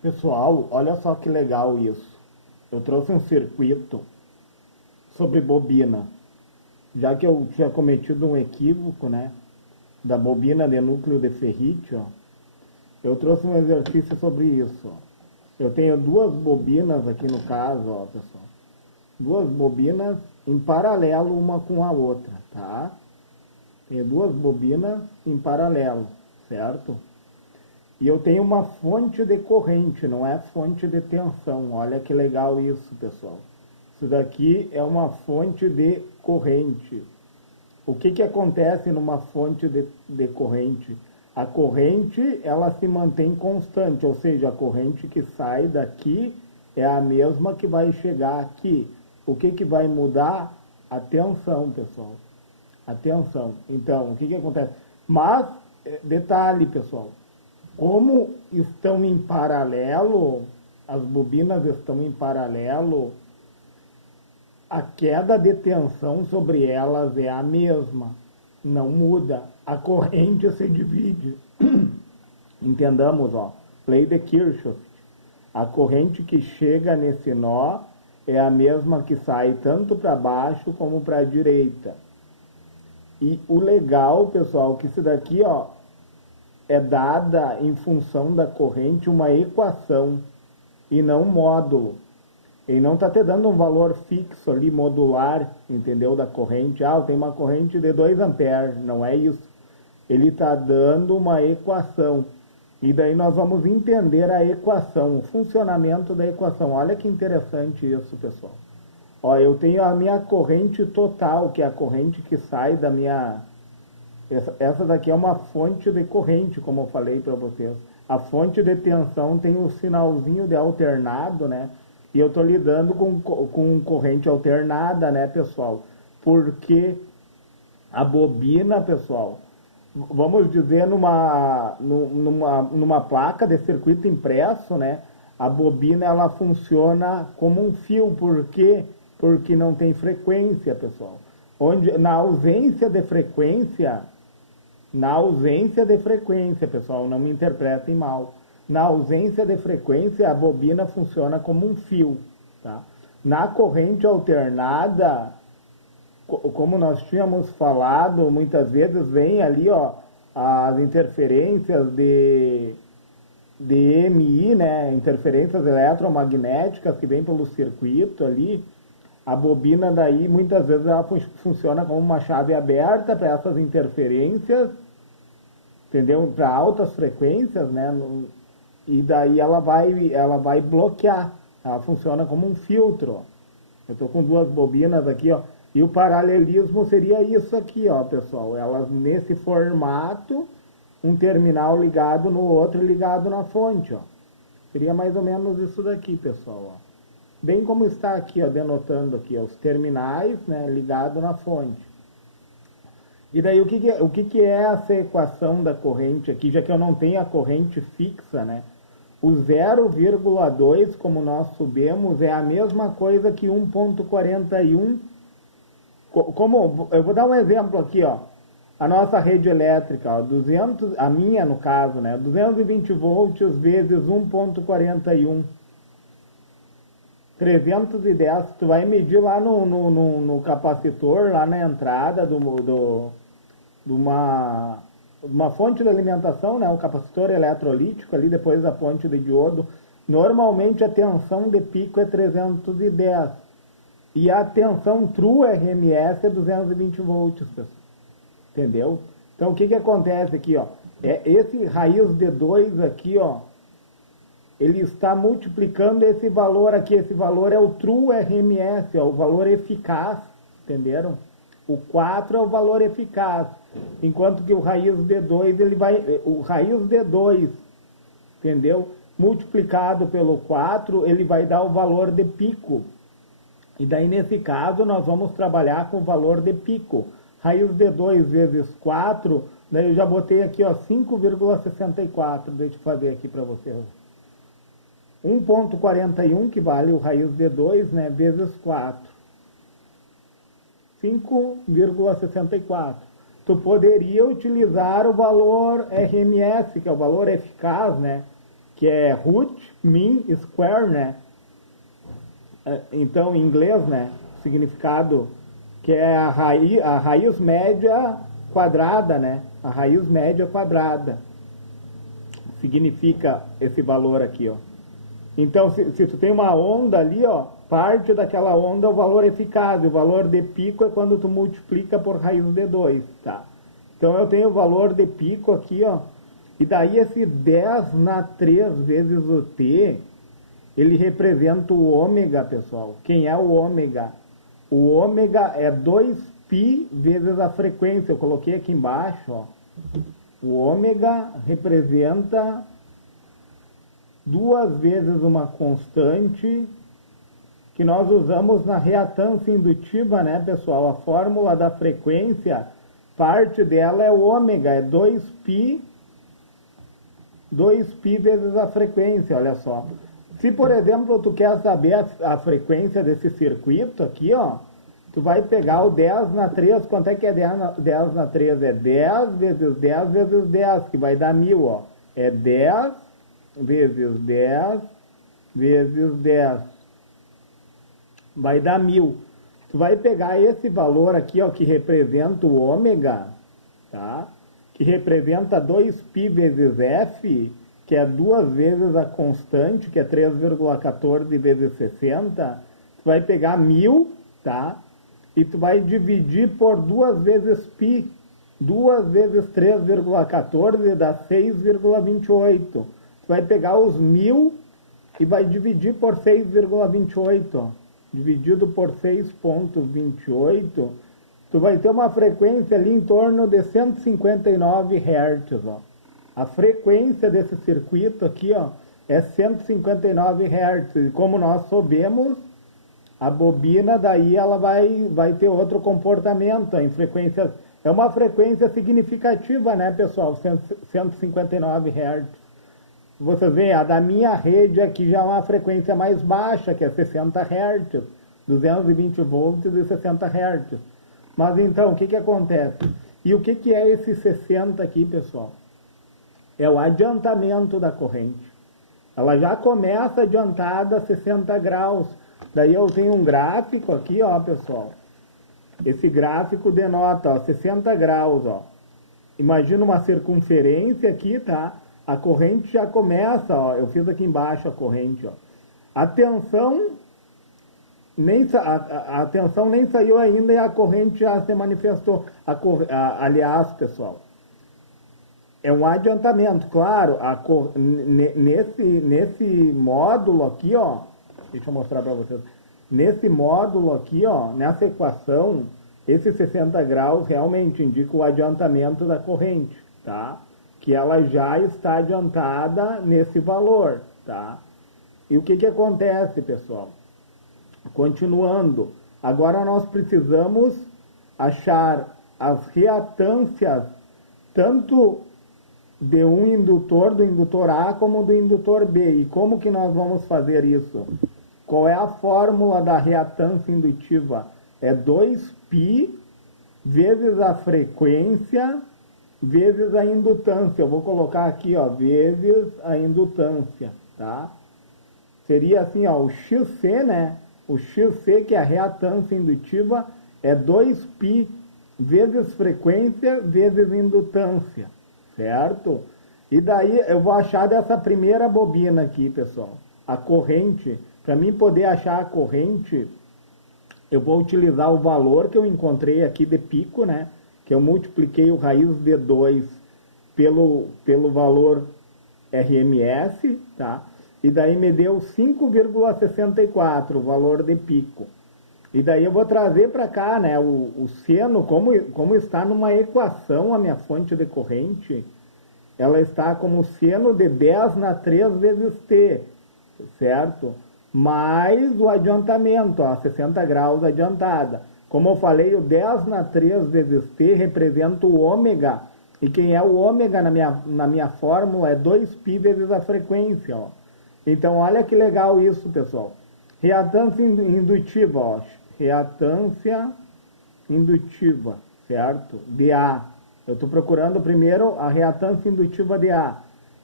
Pessoal, olha só que legal isso. Eu trouxe um circuito sobre bobina, já que eu tinha cometido um equívoco, né, da bobina de núcleo de ferrite, ó. Eu trouxe um exercício sobre isso, ó. Eu tenho duas bobinas aqui no caso, ó, pessoal. Duas bobinas em paralelo uma com a outra, tá? Tenho duas bobinas em paralelo, certo? E eu tenho uma fonte de corrente, não é fonte de tensão. Olha que legal isso, pessoal. Isso daqui é uma fonte de corrente. O que acontece numa fonte de corrente? A corrente, ela se mantém constante, ou seja, a corrente que sai daqui é a mesma que vai chegar aqui. O que vai mudar? A tensão, pessoal. A tensão. Então, o que acontece? Mas, detalhe, pessoal, como estão em paralelo, as bobinas estão em paralelo, a queda de tensão sobre elas é a mesma, não muda. A corrente se divide. Entendamos, ó. Lei de Kirchhoff. A corrente que chega nesse nó é a mesma que sai tanto para baixo como para a direita. E o legal, pessoal, que isso daqui, ó, é dada em função da corrente uma equação e não um módulo. Ele não está te dando um valor fixo ali, modular, entendeu, da corrente. Ah, tem uma corrente de 2 amperes, não é isso. Ele está dando uma equação. E daí nós vamos entender a equação, o funcionamento da equação. Olha que interessante isso, pessoal. Ó, eu tenho a minha corrente total, que é a corrente que sai da minha... Essa daqui é uma fonte de corrente, como eu falei para vocês. A fonte de tensão tem um sinalzinho de alternado, né? E eu estou lidando com corrente alternada, né, pessoal? Porque a bobina, pessoal, vamos dizer numa placa de circuito impresso, né? A bobina, ela funciona como um fio. Por quê? Porque não tem frequência, pessoal. Na ausência de frequência, pessoal, não me interpretem mal. Na ausência de frequência, a bobina funciona como um fio, tá? Na corrente alternada, como nós tínhamos falado, muitas vezes vem ali, ó, as interferências de EMI, né? Interferências eletromagnéticas que vêm pelo circuito ali. A bobina daí, muitas vezes, ela funciona como uma chave aberta para essas interferências, entendeu? Para altas frequências, né? E daí ela vai bloquear. Ela funciona como um filtro. Ó. Eu estou com duas bobinas aqui, ó. E o paralelismo seria isso aqui, ó, pessoal. Elas nesse formato, um terminal ligado no outro ligado na fonte, ó. Seria mais ou menos isso daqui, pessoal, ó. Bem como está aqui, ó, denotando aqui, ó, os terminais, né, ligados na fonte. E daí o que é essa equação da corrente aqui, já que eu não tenho a corrente fixa, né? O 0,2, como nós subimos, é a mesma coisa que 1,41. Como, eu vou dar um exemplo aqui, ó. A nossa rede elétrica, ó, 200, a minha no caso, né? 220 volts vezes 1,41. 310, tu vai medir lá no capacitor, lá na entrada de uma fonte de alimentação, né, um capacitor eletrolítico ali, depois da fonte de diodo. Normalmente a tensão de pico é 310 e a tensão true RMS é 220 volts, pessoal. Entendeu? Então o que acontece aqui, ó? Esse raiz de 2 aqui, ó, ele está multiplicando esse valor aqui. Esse valor é o true RMS, ó, o valor eficaz, entenderam? O 4 é o valor eficaz, enquanto que o raiz de 2, o raiz de 2, entendeu? Multiplicado pelo 4, ele vai dar o valor de pico. E daí, nesse caso, nós vamos trabalhar com o valor de pico. Raiz de 2 vezes 4, daí eu já botei aqui, ó, 5,64, deixa eu fazer aqui para vocês. 1,41, que vale o raiz de 2, né, vezes 4. 5,64. Tu poderia utilizar o valor RMS, que é o valor eficaz, né, que é root mean square, né? Então, em inglês, né? Significado que é a raiz média quadrada, né? A raiz média quadrada. Significa esse valor aqui, ó. Então, se tu tem uma onda ali, ó, parte daquela onda é o valor eficaz. O valor de pico é quando tu multiplica por raiz de 2, tá? Então, eu tenho o valor de pico aqui, ó. E daí esse 10 na 3 vezes o t, ele representa o ômega, pessoal. Quem é o ômega? O ômega é 2π vezes a frequência. Eu coloquei aqui embaixo, ó. O ômega representa 2 vezes uma constante que nós usamos na reatância indutiva, né, pessoal? A fórmula da frequência, parte dela é o ômega, é 2π vezes a frequência, olha só. Se, por exemplo, tu quer saber a frequência desse circuito aqui, ó, tu vai pegar o 10 na 3, quanto é que é 10 na 3? É 10 vezes 10 vezes 10, que vai dar 1000, ó. É 10 vezes 10 vezes 10. Vai dar 1000. Tu vai pegar esse valor aqui, ó, que representa o ômega, tá? Que representa 2π vezes f, que é 2 vezes a constante, que é 3,14 vezes 60. Tu vai pegar 1000, tá? E tu vai dividir por 2 vezes π. 2 vezes 3,14 dá 6,28. Tu vai pegar os 1000 e vai dividir por 6,28, ó. Dividido por 6,28, tu vai ter uma frequência ali em torno de 159 Hz, ó. A frequência desse circuito aqui, ó, é 159 Hz. E como nós sabemos, a bobina daí ela vai ter outro comportamento. Em frequência, é uma frequência significativa, né, pessoal? 159 Hz. Vocês veem, a da minha rede aqui já é uma frequência mais baixa, que é 60 Hz, 220 volts e 60 Hz. Mas então, o que acontece? E o que é esse 60 aqui, pessoal? É o adiantamento da corrente. Ela já começa adiantada a 60 graus. Daí eu tenho um gráfico aqui, ó, pessoal. Esse gráfico denota, ó, 60 graus, ó. Imagina uma circunferência aqui, tá? A corrente já começa, ó. Eu fiz aqui embaixo a corrente, ó. A tensão nem saiu ainda e a corrente já se manifestou. Aliás, pessoal, é um adiantamento, claro, nesse módulo aqui, ó, deixa eu mostrar para vocês, nesse módulo aqui, ó, nessa equação, esse 60 graus realmente indica o adiantamento da corrente, tá? Que ela já está adiantada nesse valor, tá? E o que acontece, pessoal? Continuando, agora nós precisamos achar as reatâncias tanto de um indutor, do indutor A, como do indutor B. E como que nós vamos fazer isso? Qual é a fórmula da reatância indutiva? É 2π vezes a frequência vezes a indutância. Eu vou colocar aqui, ó, vezes a indutância, tá? Seria assim, ó, o XC, né? O XC, que é a reatância indutiva, é 2π vezes frequência vezes indutância, certo? E daí eu vou achar dessa primeira bobina aqui, pessoal, a corrente. Para mim poder achar a corrente, eu vou utilizar o valor que eu encontrei aqui de pico, né? Que eu multipliquei o raiz de 2 pelo valor RMS, tá? E daí me deu 5,64 o valor de pico. E daí eu vou trazer para cá, né, o seno, como está numa equação a minha fonte de corrente, ela está como seno de 10 na 3 vezes t, certo? Mais o adiantamento, ó, 60 graus adiantada. Como eu falei, o 10 na 3 vezes t representa o ômega, e quem é o ômega na minha fórmula é 2π vezes a frequência, ó. Então, olha que legal isso, pessoal. Reatância indutiva, ó. Reatância indutiva, certo? De A. Eu estou procurando primeiro a reatância indutiva de A.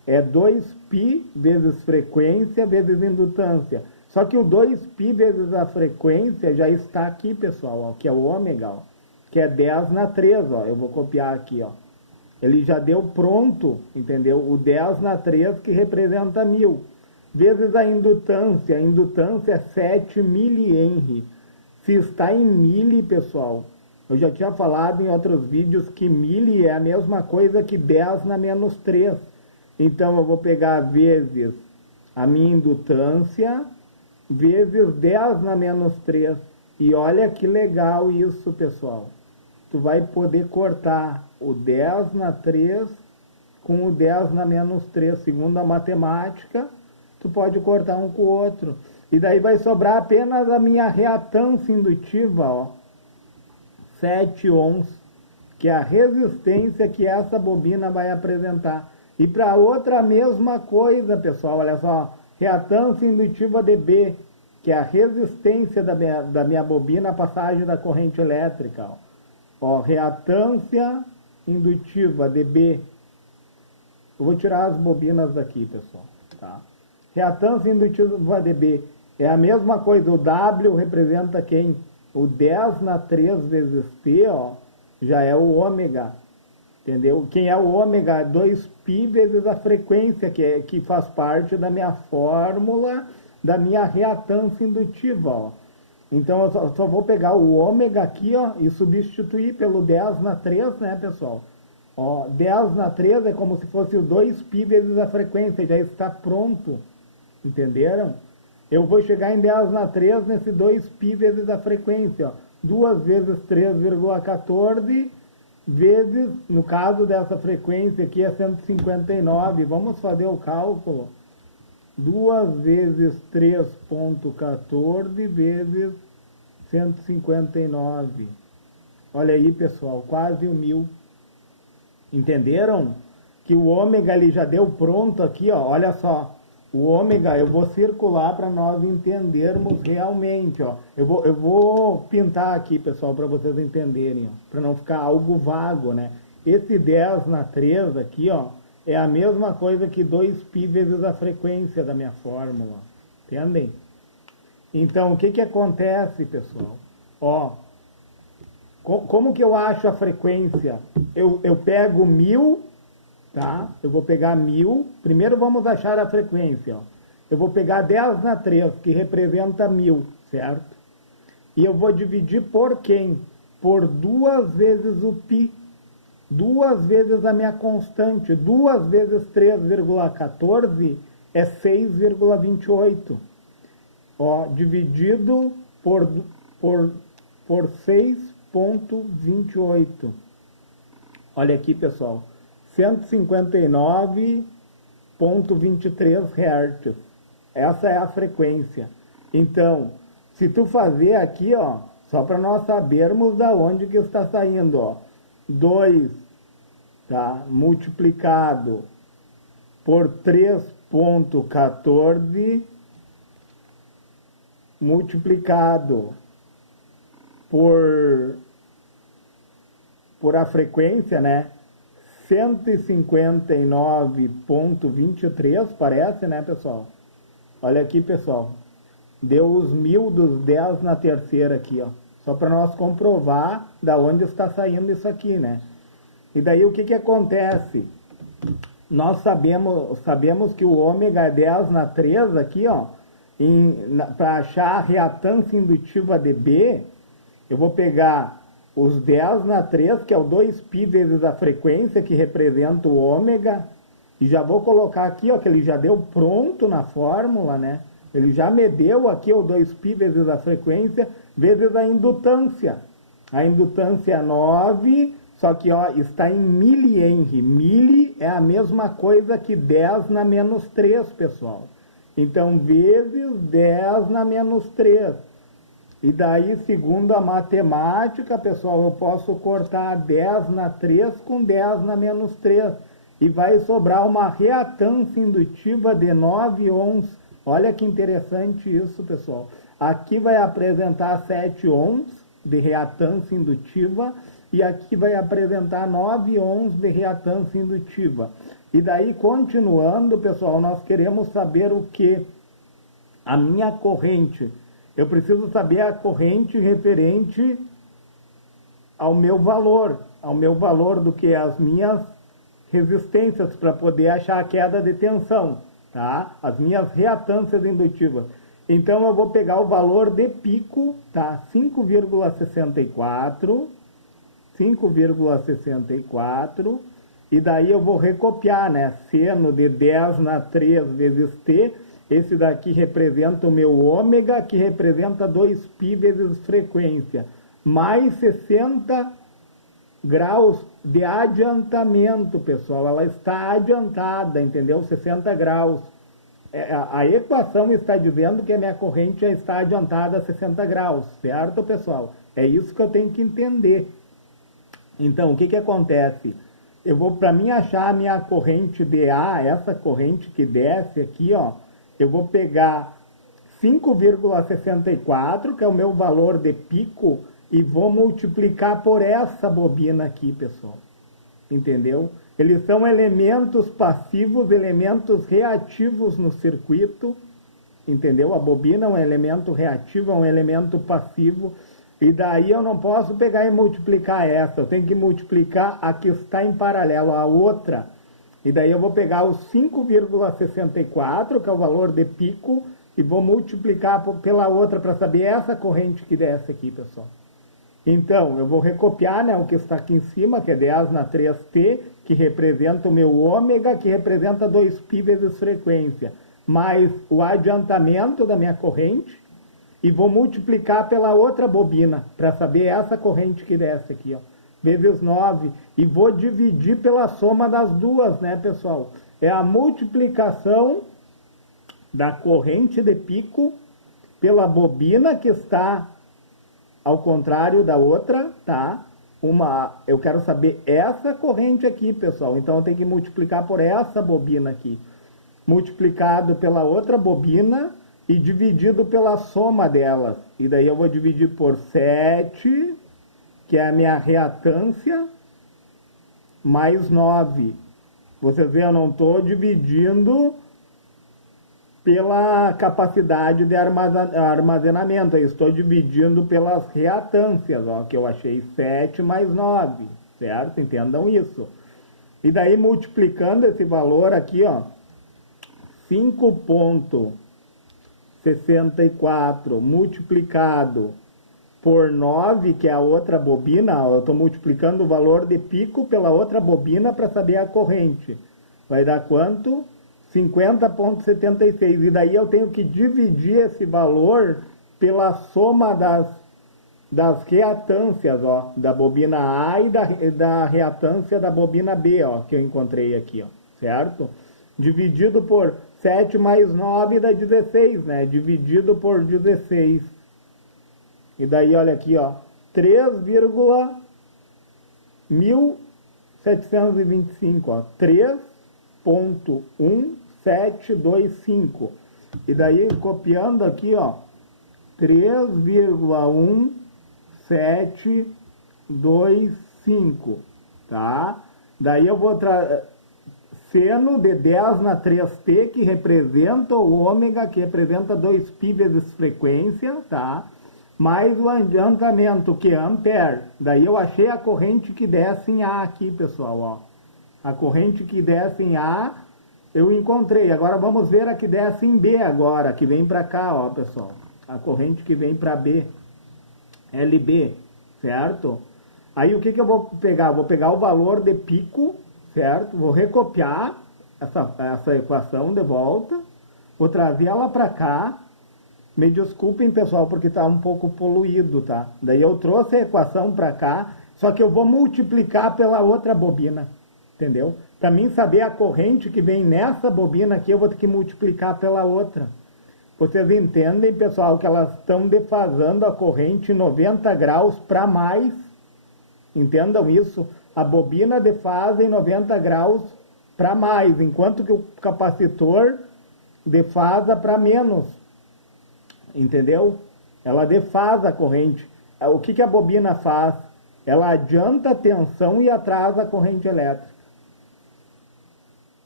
é 2π vezes frequência vezes indutância. Só que o 2π vezes a frequência já está aqui, pessoal, ó, que é o ômega, ó, que é 10 na 3, ó. Eu vou copiar aqui, ó. Ele já deu pronto, entendeu? O 10 na 3 que representa 1000. Vezes a indutância é 7 milihenry. Se está em mili, pessoal, eu já tinha falado em outros vídeos que mili é a mesma coisa que 10 na menos 3. Então eu vou pegar vezes a minha indutância vezes 10 na menos 3. E olha que legal isso, pessoal. Tu vai poder cortar o 10 na 3 com o 10 na menos 3. Segundo a matemática, tu pode cortar um com o outro. E daí vai sobrar apenas a minha reatância indutiva, ó, 7 ohms, que é a resistência que essa bobina vai apresentar. E para outra, a mesma coisa, pessoal, olha só, reatância indutiva dB, que é a resistência da minha bobina à passagem da corrente elétrica. Ó, reatância indutiva dB. Eu vou tirar as bobinas daqui, pessoal. Tá? Reatância indutiva dB é a mesma coisa. O W representa quem? O 10 na 3 vezes T, ó, já é o ômega. Entendeu? Quem é o ômega? 2π vezes a frequência, que faz parte da minha fórmula, da minha reatância indutiva. Ó. Então, eu só vou pegar o ômega aqui, ó, e substituir pelo 10 na 3, né, pessoal? Ó, 10 na 3 é como se fosse o 2π vezes a frequência, já está pronto. Entenderam? Eu vou chegar em 10 na 3 nesse 2π vezes a frequência. Ó. 2 vezes 3,14 vezes, no caso dessa frequência aqui, é 159. Vamos fazer o cálculo. 2 vezes 3,14 vezes 159. Olha aí, pessoal, quase 1000. Entenderam? Que o ômega ele já deu pronto aqui, ó. Olha só. O ômega eu vou circular para nós entendermos realmente, ó. Eu vou pintar aqui, pessoal, para vocês entenderem, para não ficar algo vago, né? Esse 10 na 3 aqui, ó, é a mesma coisa que 2π vezes a frequência da minha fórmula. Entendem? Então, o que acontece, pessoal? Ó, como que eu acho a frequência? Eu pego 1000, tá? Eu vou pegar 1000. Primeiro vamos achar a frequência, ó. Eu vou pegar 10 na 3, que representa 1000, certo? E eu vou dividir por quem? Por 2 vezes o π. 2 vezes a minha constante. 2 vezes 3,14 é 6,28. Ó, dividido por 6,28. Olha aqui, pessoal. 159,23 Hz. Essa é a frequência. Então, se tu fazer aqui, ó, só para nós sabermos da onde que está saindo, ó, 2, tá, multiplicado por 3,14 multiplicado por a frequência, né? 159,23, parece, né, pessoal? Olha aqui, pessoal. Deu os 1000 dos 10 na terceira aqui, ó. Só para nós comprovar da onde está saindo isso aqui, né? E daí o que acontece? Nós sabemos que o ômega é 10 na 3 aqui, ó. Para achar a reatância indutiva dB, eu vou pegar os 10 na 3, que é o 2π vezes a frequência, que representa o ômega, e já vou colocar aqui, ó, que ele já deu pronto na fórmula, né? Ele já me deu aqui o 2π vezes a frequência, vezes a indutância. A indutância é 9, só que, ó, está em milihenry. Mili é a mesma coisa que 10 na menos 3, pessoal. Então, vezes 10 na menos 3. E daí, segundo a matemática, pessoal, eu posso cortar 10 na 3 com 10 na menos 3. E vai sobrar uma reatância indutiva de 9 ohms. Olha que interessante isso, pessoal. Aqui vai apresentar 7 ohms de reatância indutiva. E aqui vai apresentar 9 ohms de reatância indutiva. E daí, continuando, pessoal, nós queremos saber o que? A minha corrente. Eu preciso saber a corrente referente ao meu valor do que as minhas resistências para poder achar a queda de tensão, tá? As minhas reatâncias indutivas. Então eu vou pegar o valor de pico, tá? 5,64, e daí eu vou recopiar, né? Seno de 10 na 3 vezes T, esse daqui representa o meu ômega, que representa 2π vezes frequência, mais 60 graus de adiantamento, pessoal. Ela está adiantada, entendeu? 60 graus. A equação está dizendo que a minha corrente já está adiantada a 60 graus, certo, pessoal? É isso que eu tenho que entender. Então, o que acontece? Eu vou, para mim achar a minha corrente DA, essa corrente que desce aqui, ó, eu vou pegar 5,64, que é o meu valor de pico, e vou multiplicar por essa bobina aqui, pessoal. Entendeu? Eles são elementos passivos, elementos reativos no circuito. Entendeu? A bobina é um elemento reativo, é um elemento passivo. E daí eu não posso pegar e multiplicar essa. Eu tenho que multiplicar a que está em paralelo à outra. E daí eu vou pegar os 5,64, que é o valor de pico, e vou multiplicar pela outra para saber essa corrente que desce aqui, pessoal. Então, eu vou recopiar, né, o que está aqui em cima, que é 10 na 3T, que representa o meu ômega, que representa 2π vezes frequência, mais o adiantamento da minha corrente, e vou multiplicar pela outra bobina, para saber essa corrente que desce aqui, ó, vezes 9, e vou dividir pela soma das duas, né, pessoal? É a multiplicação da corrente de pico pela bobina que está ao contrário da outra, tá? Eu quero saber essa corrente aqui, pessoal. Então eu tenho que multiplicar por essa bobina aqui. Multiplicado pela outra bobina e dividido pela soma delas. E daí eu vou dividir por 7, que é a minha reatância, mais 9. Vocês veem, eu não estou dividindo pela capacidade de armazenamento, eu estou dividindo pelas reatâncias, ó, que eu achei 7 mais 9, certo? Entendam isso. E daí, multiplicando esse valor aqui, ó, 5,64 multiplicado por 9, que é a outra bobina, ó, eu estou multiplicando o valor de pico pela outra bobina para saber a corrente. Vai dar quanto? 50,76. E daí eu tenho que dividir esse valor pela soma das reatâncias, ó, da bobina A e da reatância da bobina B, ó, que eu encontrei aqui, ó, certo? Dividido por 7 mais 9 dá 16, né? Dividido por 16. E daí, olha aqui, ó, 3,1725, ó, 3,1725. E daí, copiando aqui, ó, 3,1725, tá? Daí eu vou seno de 10 na 3t, que representa o ômega, que representa 2π vezes frequência, tá? Mais o adiantamento, que é ampere. Daí eu achei a corrente que desce em A aqui, pessoal, ó. A corrente que desce em A, eu encontrei. Agora vamos ver a que desce em B agora, que vem para cá, ó, pessoal. A corrente que vem para B, LB, certo? Aí o que eu vou pegar? Vou pegar o valor de pico, certo? Vou recopiar essa equação de volta, vou trazer ela para cá. Me desculpem, pessoal, porque está um pouco poluído, tá? Daí eu trouxe a equação para cá, só que eu vou multiplicar pela outra bobina, entendeu? Para mim saber a corrente que vem nessa bobina aqui, eu vou ter que multiplicar pela outra. Vocês entendem, pessoal, que elas estão defasando a corrente 90 graus para mais. Entendam isso. A bobina defasa em 90 graus para mais, enquanto que o capacitor defasa para menos. Entendeu? Ela defasa a corrente. O que a bobina faz? Ela adianta a tensão e atrasa a corrente elétrica.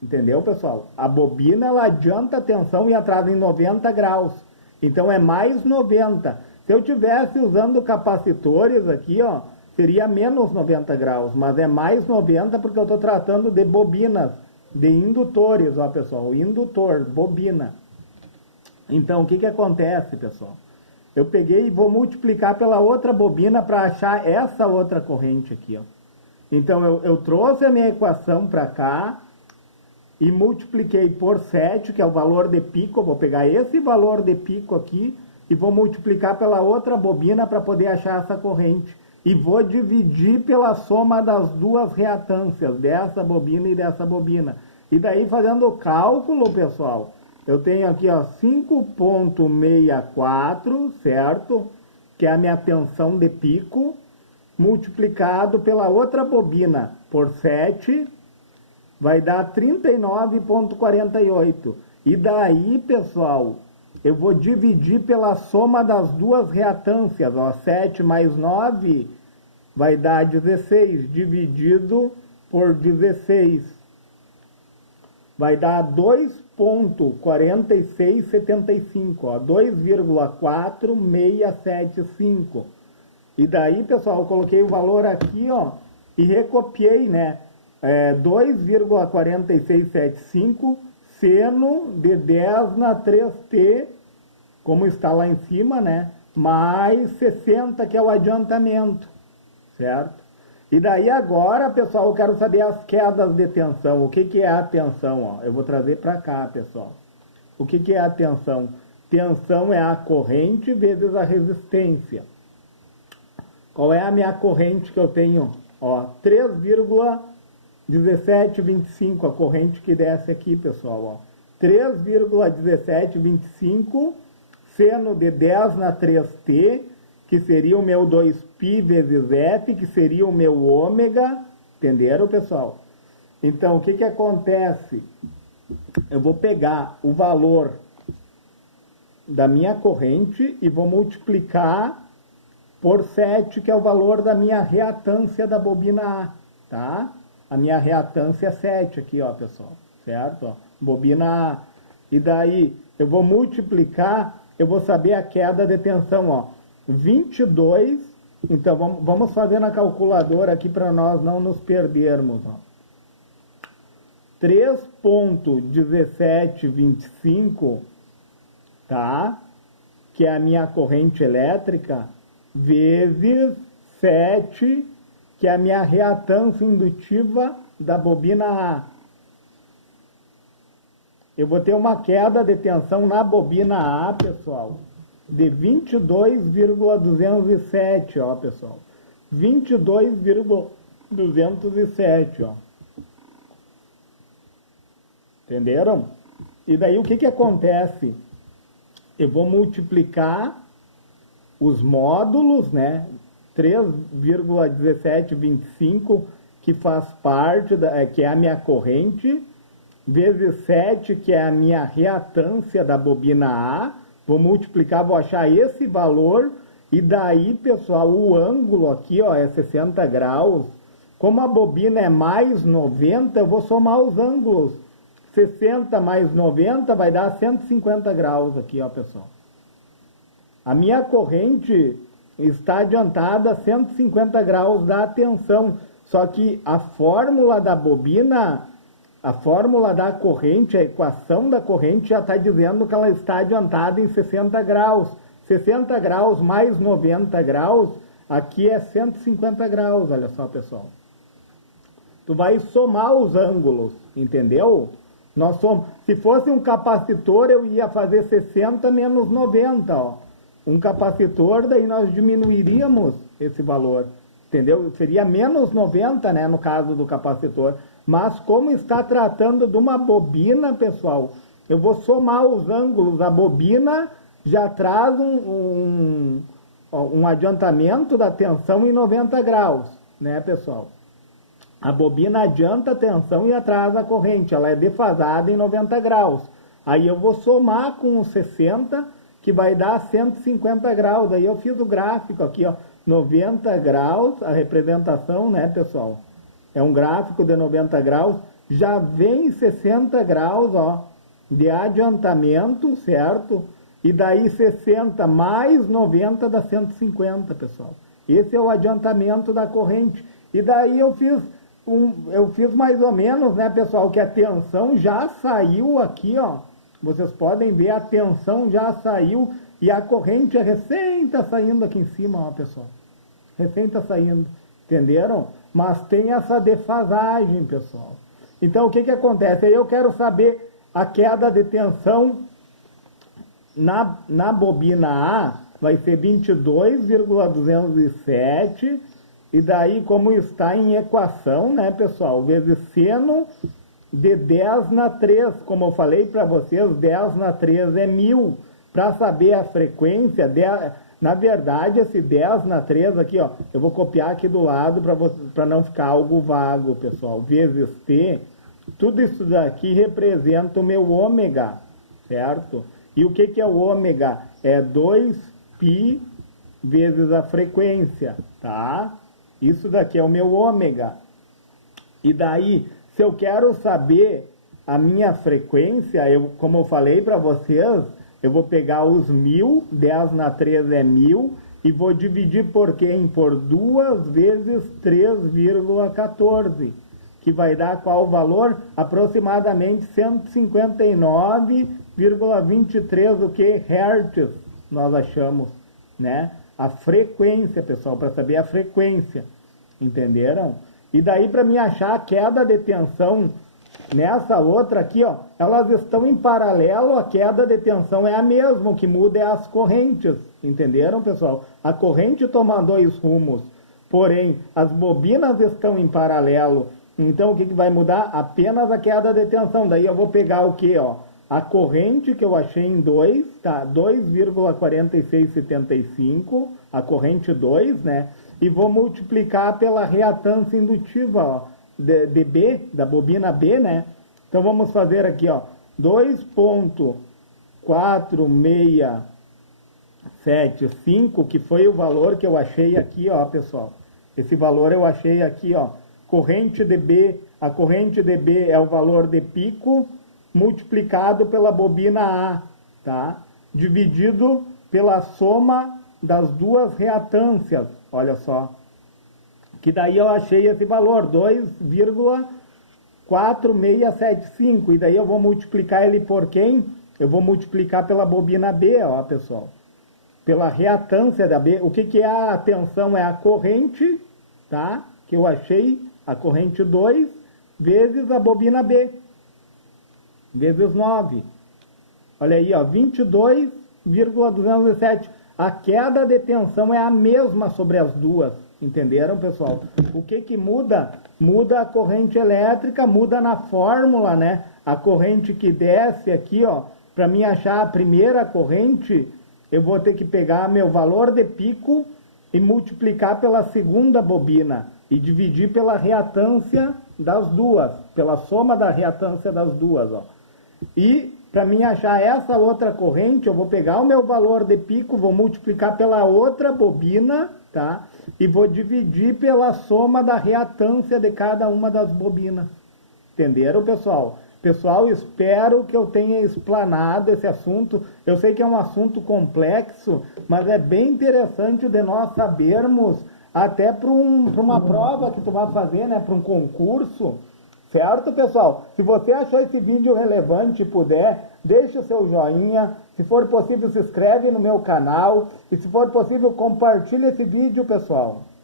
Entendeu, pessoal? A bobina, ela adianta a tensão e atrasa em 90 graus. Então, é mais 90. Se eu tivesse usando capacitores aqui, ó, seria menos 90 graus. Mas é mais 90 porque eu estou tratando de bobinas, de indutores, ó, pessoal. Indutor, bobina. Então, o que acontece, pessoal? Eu peguei e vou multiplicar pela outra bobina para achar essa outra corrente aqui, ó. Então, eu trouxe a minha equação para cá e multipliquei por 7, que é o valor de pico. Eu vou pegar esse valor de pico aqui e vou multiplicar pela outra bobina para poder achar essa corrente. E vou dividir pela soma das duas reatâncias, dessa bobina e dessa bobina. E daí, fazendo o cálculo, pessoal, eu tenho aqui, ó, 5,64, certo? Que é a minha tensão de pico, multiplicado pela outra bobina por 7, vai dar 39,48. E daí, pessoal, eu vou dividir pela soma das duas reatâncias, ó, 7 mais 9 vai dar 16, dividido por 16. Vai dar 2,4675, ó, 2,4675. E daí, pessoal, eu coloquei o valor aqui, ó, e recopiei, né? 2,4675 seno de 10 na 3t, como está lá em cima, né? Mais 60, que é o adiantamento, certo? E daí agora, pessoal, eu quero saber as quedas de tensão. O que é a tensão? Ó? Eu vou trazer para cá, pessoal. O que é a tensão? Tensão é a corrente vezes a resistência. Qual é a minha corrente que eu tenho? 3,1725, a corrente que desce aqui, pessoal. 3,1725, seno de 10 na 3t, que seria o meu 2π vezes f, que seria o meu ômega. Entenderam, pessoal? Então, o que acontece? Eu vou pegar o valor da minha corrente e vou multiplicar por 7, que é o valor da minha reatância da bobina A, tá? A minha reatância é 7 aqui, ó, pessoal, certo? Ó, bobina A. E daí, eu vou multiplicar, eu vou saber a queda de tensão, ó. 22, então vamos fazer na calculadora aqui para nós não nos perdermos, ó. 3,1725, tá? Que é a minha corrente elétrica, vezes 7, que é a minha reatância indutiva da bobina A. Eu vou ter uma queda de tensão na bobina A, pessoal, de 22,207, ó, pessoal. 22,207, ó. Entenderam? E daí o que acontece? Eu vou multiplicar os módulos, né? 3,1725, que faz parte, que é a minha corrente, vezes 7, que é a minha reatância da bobina A. Vou multiplicar, vou achar esse valor, e daí, pessoal, o ângulo aqui, ó, é 60 graus. Como a bobina é mais 90, eu vou somar os ângulos. 60 mais 90 vai dar 150 graus aqui, ó, pessoal. A minha corrente está adiantada a 150 graus da tensão, só que a fórmula da bobina, a fórmula da corrente, a equação da corrente já está dizendo que ela está adiantada em 60 graus. 60 graus mais 90 graus, aqui é 150 graus, olha só, pessoal. Tu vai somar os ângulos, entendeu? Nós somos, se fosse um capacitor, eu ia fazer 60 menos 90, ó. Um capacitor, daí nós diminuiríamos esse valor, entendeu? Seria menos 90, né, no caso do capacitor. Mas como está tratando de uma bobina, pessoal, eu vou somar os ângulos. A bobina já traz um adiantamento da tensão em 90 graus, né, pessoal? A bobina adianta a tensão e atrasa a corrente, ela é defasada em 90 graus. Aí eu vou somar com os 60, que vai dar 150 graus. Aí eu fiz o gráfico aqui, ó, 90 graus, a representação, né, pessoal? É um gráfico de 90 graus, já vem 60 graus, ó, de adiantamento, certo? E daí 60 mais 90 dá 150, pessoal. Esse é o adiantamento da corrente. E daí eu fiz mais ou menos, né, pessoal, que a tensão já saiu aqui, ó. Vocês podem ver, a tensão já saiu e a corrente recém está saindo aqui em cima, ó, pessoal. Recém está saindo, entenderam? Mas tem essa defasagem, pessoal. Então, o que acontece? Aí eu quero saber a queda de tensão na bobina A, vai ser 22,207, e daí, como está em equação, né, pessoal, vezes seno de 10 na 3, como eu falei para vocês, 10 na 3 é 1000. Para saber a frequência, na verdade, esse 10 na 3 aqui, ó, eu vou copiar aqui do lado para não ficar algo vago, pessoal. Vezes T, tudo isso daqui representa o meu ômega, certo? E o que é o ômega? É 2π vezes a frequência, tá? Isso daqui é o meu ômega. E daí, se eu quero saber a minha frequência, como eu falei para vocês, eu vou pegar os 1000, 10 na 3 é 1000, e vou dividir por quem? Por 2 vezes 3,14, que vai dar qual valor? Aproximadamente 159,23 o que? Hertz, nós achamos, né? A frequência, pessoal, para saber a frequência, entenderam? E daí, para me achar a queda de tensão nessa outra aqui, ó, elas estão em paralelo, a queda de tensão é a mesma, o que muda é as correntes, entenderam, pessoal? A corrente toma dois rumos, porém, as bobinas estão em paralelo, então o que vai mudar? Apenas a queda de tensão. Daí eu vou pegar o que, ó? A corrente que eu achei em 2, tá? 2,4675, a corrente 2, né? E vou multiplicar pela reatância indutiva, ó, de B, da bobina B, né? Então vamos fazer aqui, ó, 2,4675, que foi o valor que eu achei aqui, ó, pessoal. Esse valor eu achei aqui, ó. Corrente de B, a corrente de B é o valor de pico multiplicado pela bobina A, tá? Dividido pela soma das duas reatâncias, olha só. Que daí eu achei esse valor, 2,4675, e daí eu vou multiplicar ele por quem? Eu vou multiplicar pela bobina B, ó, pessoal. Pela reatância da B. O que é a tensão? É a corrente, tá? Que eu achei, a corrente 2, vezes a bobina B, vezes 9. Olha aí, ó, 22,207. A queda de tensão é a mesma sobre as duas, entenderam, pessoal? O que muda? Muda a corrente elétrica, muda na fórmula, né? A corrente que desce aqui, ó, para mim achar a primeira corrente, eu vou ter que pegar meu valor de pico e multiplicar pela segunda bobina e dividir pela reatância das duas, pela soma da reatância das duas, ó. E para mim achar essa outra corrente, eu vou pegar o meu valor de pico, vou multiplicar pela outra bobina, tá? E vou dividir pela soma da reatância de cada uma das bobinas. Entenderam, pessoal? Pessoal, espero que eu tenha explanado esse assunto. Eu sei que é um assunto complexo, mas é bem interessante de nós sabermos, até para uma prova que tu vai fazer, né? Para um concurso. Certo, pessoal? Se você achou esse vídeo relevante e puder, deixe o seu joinha. Se for possível, se inscreve no meu canal. E se for possível, compartilhe esse vídeo, pessoal.